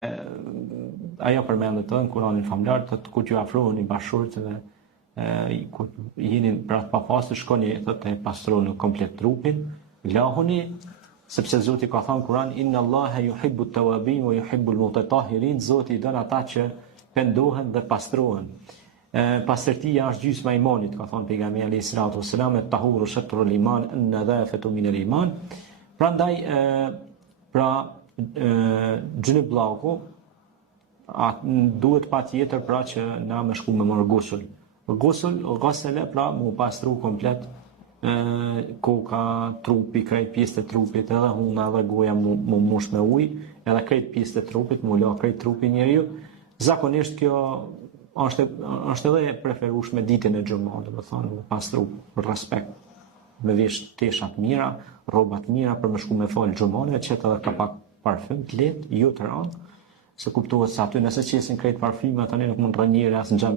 ajo përmendet edhe në Kur'anin famlar, thotë kur ju afroheni bashkëshortëve, kur jeni pra të papastër, shkoni thotë e pastroni komplet trupin, lahuni, sepse Zoti ka thënë Kur'an inna Allaha yuhibbu at-tawabin wa yuhibbu al-mutatahhirin, Zoti i don ata që pendohen dhe pastrohen. Pastërtia është gjysma e imanit, ka thënë pejgamberi alayhis salatu wassalam, at-tahuru shatrul iman, an-nadhafatu min al-iman. Prandaj gjunub vllaku duhet patjetër pra që na më shku me marr gusul. Gosele pra mu pastru komplet koka, trupi, krejt pjesët e trupit, edhe huna edhe goja mu mush me ujë, edhe krejt pjesët e trupit, mu la krejt trupi njeriu. Zakonisht kjo është edhe preferueshme ditën e xumës, do të thonë, me pastru për respekt, me vesh teshat mira, rrobat mira për më shku me fal xumën, që edhe ka pak parfym të lehtë, jo të rënd, se kuptohet se aty nëse qesin krejt parfyme, tani nuk mund të rënjere as në xham.